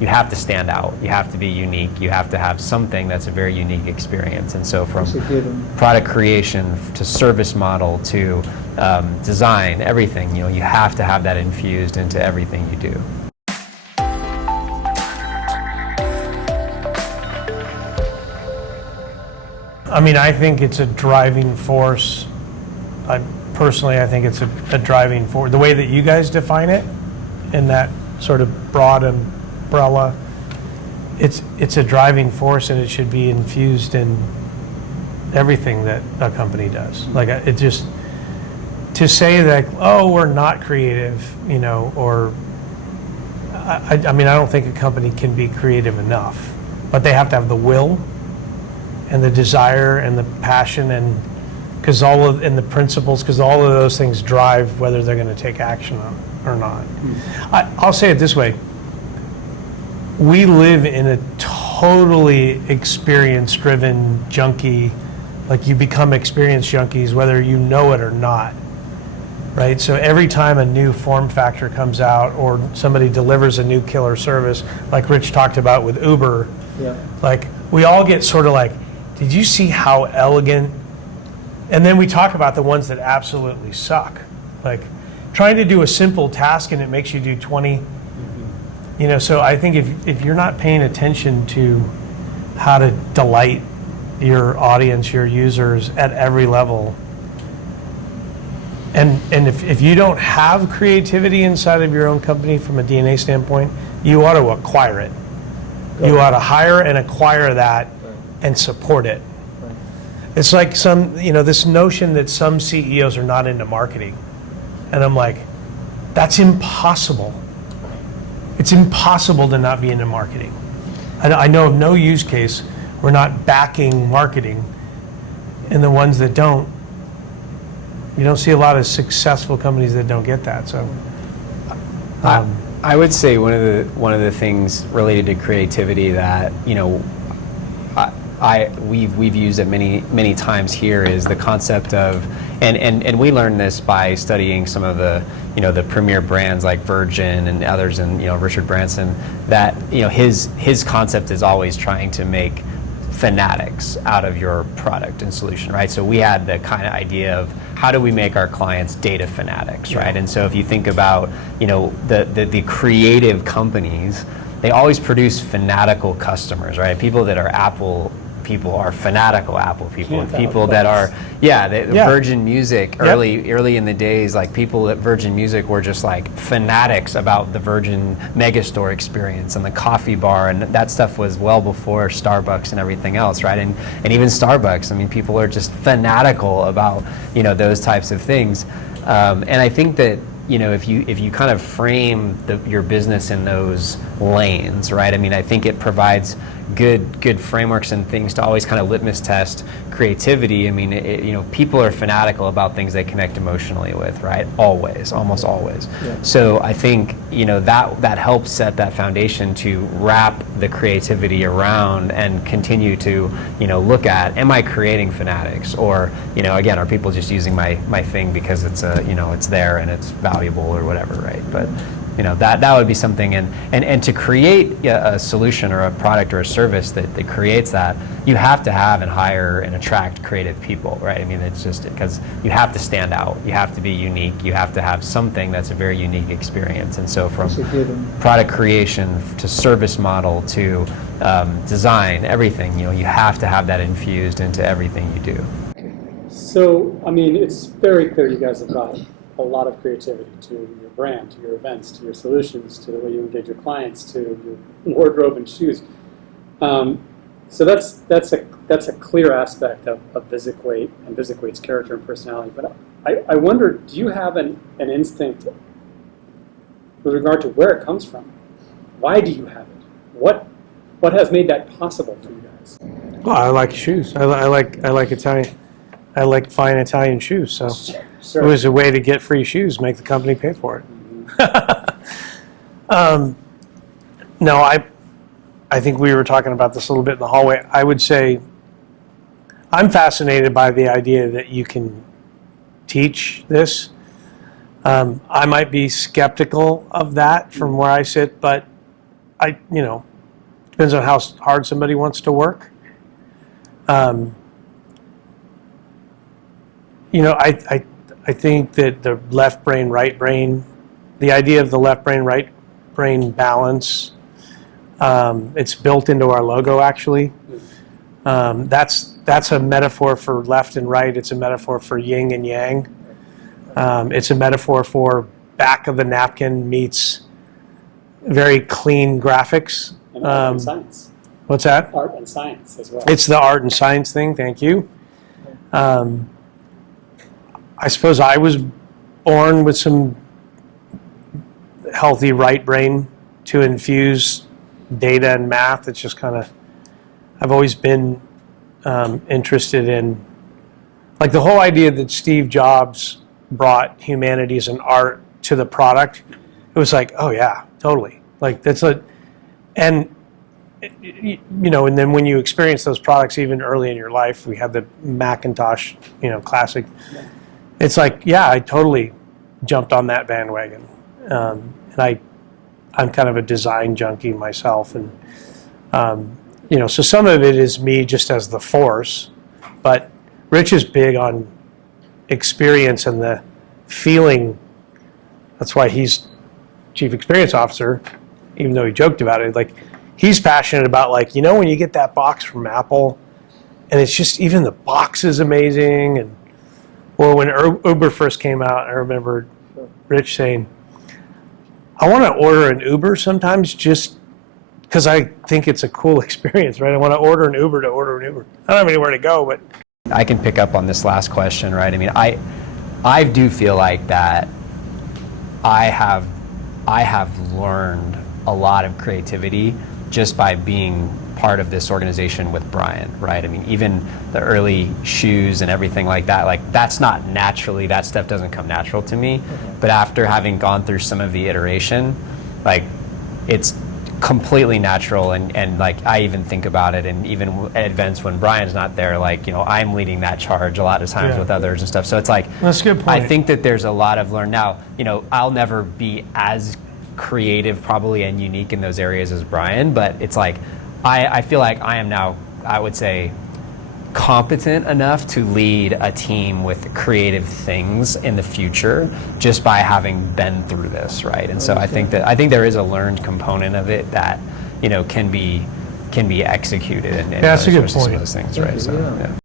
you have to stand out. You have to be unique. You have to have something that's a very unique experience. And so from product creation to service model to design, everything, you have to have that infused into everything you do. I mean, I think it's a driving force. Personally, I think it's a driving force. The way that you guys define it, in that sort of broad umbrella, it's a driving force, and it should be infused in everything that a company does. Like, it just, to say that, oh, we're not creative, or I mean, I don't think a company can be creative enough, but they have to have the will and the desire and the passion, and the principles, because all of those things drive whether they're going to take action on it or not. I'll say it this way: we live in a totally experience-driven junkie. Like, you become experience junkies whether you know it or not, right? So every time a new form factor comes out, or somebody delivers a new killer service, like Rich talked about with Uber, like, we all get sort of like, did you see how elegant? And then we talk about the ones that absolutely suck. Like, trying to do a simple task and it makes you do 20. So I think if you're not paying attention to how to delight your audience, your users at every level, and if you don't have creativity inside of your own company from a DNA standpoint, you ought to acquire it. You ought to hire and acquire that and support it. It's like this notion that some CEOs are not into marketing. And I'm like, that's impossible. It's impossible to not be into marketing. I know of no use case we're not backing marketing. And the ones that don't, you don't see a lot of successful companies that don't get that. So I would say one of the things related to creativity that we've used it many times here is the concept of, and we learned this by studying some of the the premier brands like Virgin and others, and Richard Branson, that his concept is always trying to make fanatics out of your product and solution, right? So we had the kind of idea of, how do we make our clients data fanatics, right? And so if you think about the creative companies, they always produce fanatical customers, right? People that are Apple people are fanatical Apple people. People that are, Virgin Music, early in the days, like, people at Virgin Music were just like fanatics about the Virgin Megastore experience and the coffee bar, and that stuff was well before Starbucks and everything else, right? And even Starbucks, I mean, people are just fanatical about those types of things, and I think that if you kind of frame your business in those lanes, right? I mean, I think it provides good frameworks and things to always kind of litmus test creativity. I mean, people are fanatical about things they connect emotionally with, right? Always, almost always. So I think that helps set that foundation to wrap the creativity around and continue to look at, am I creating fanatics, or again, are people just using my thing because it's it's there and it's valuable or whatever, right? But that would be something, and to create a solution or a product or a service that creates that, you have to have and hire and attract creative people, right? I mean, it's just because you have to stand out, you have to be unique, you have to have something that's a very unique experience. And so from product creation to service model to design, everything, you have to have that infused into everything you do. So, I mean, it's very clear you guys have got a lot of creativity to your brand, to your events, to your solutions, to the way you engage your clients, to your wardrobe and shoes. So that's a clear aspect of VisiQuate and VisiQuate's character and personality. But I wonder, do you have an instinct with regard to where it comes from? Why do you have it? What has made that possible for you guys? Well, I like shoes. I like Italian. I like fine Italian shoes. So. Sure. It was a way to get free shoes, make the company pay for it. No, I think we were talking about this a little bit in the hallway. I would say I'm fascinated by the idea that you can teach this. I might be skeptical of that from where I sit, but depends on how hard somebody wants to work. I think that the left brain, right brain, the idea of the left brain, right brain balance, it's built into our logo actually. That's a metaphor for left and right. It's a metaphor for yin and yang. It's a metaphor for back of the napkin meets very clean graphics. And art and science. What's that? Art and science as well. It's the art and science thing. Thank you. I suppose I was born with some healthy right brain to infuse data and math. It's just kind of, I've always been interested in, like the whole idea that Steve Jobs brought humanities and art to the product. It was like, oh yeah, totally. Like and then when you experience those products even early in your life, we had the Macintosh, classic. Yeah. It's like, yeah, I totally jumped on that bandwagon. And I'm kind of a design junkie myself. And, so some of it is me just as the force, but Rich is big on experience and the feeling. That's why he's chief experience officer, even though he joked about it. Like, he's passionate about, like, when you get that box from Apple, and it's just, even the box is amazing. And or when Uber first came out, I remember Rich saying, I want to order an Uber sometimes just because I think it's a cool experience, right? I want to order an Uber to order an Uber. I don't have anywhere to go, but. I can pick up on this last question, right? I mean, I do feel like that I have learned a lot of creativity just by being part of this organization with Brian, right? I mean, even the early shoes and everything like that, like that's not naturally, that stuff doesn't come natural to me. Mm-hmm. But after having gone through some of the iteration, like it's completely natural, and like I even think about it, and even at events when Brian's not there, like I'm leading that charge a lot of times with others and stuff. So it's like, that's a good point. I think that there's a lot of learn now. I'll never be as creative probably and unique in those areas as Brian, but it's like I feel like I am now, I would say, competent enough to lead a team with creative things in the future just by having been through this, right? And so I think there is a learned component of it that can be executed and that's a good point. Some of those things, right? So,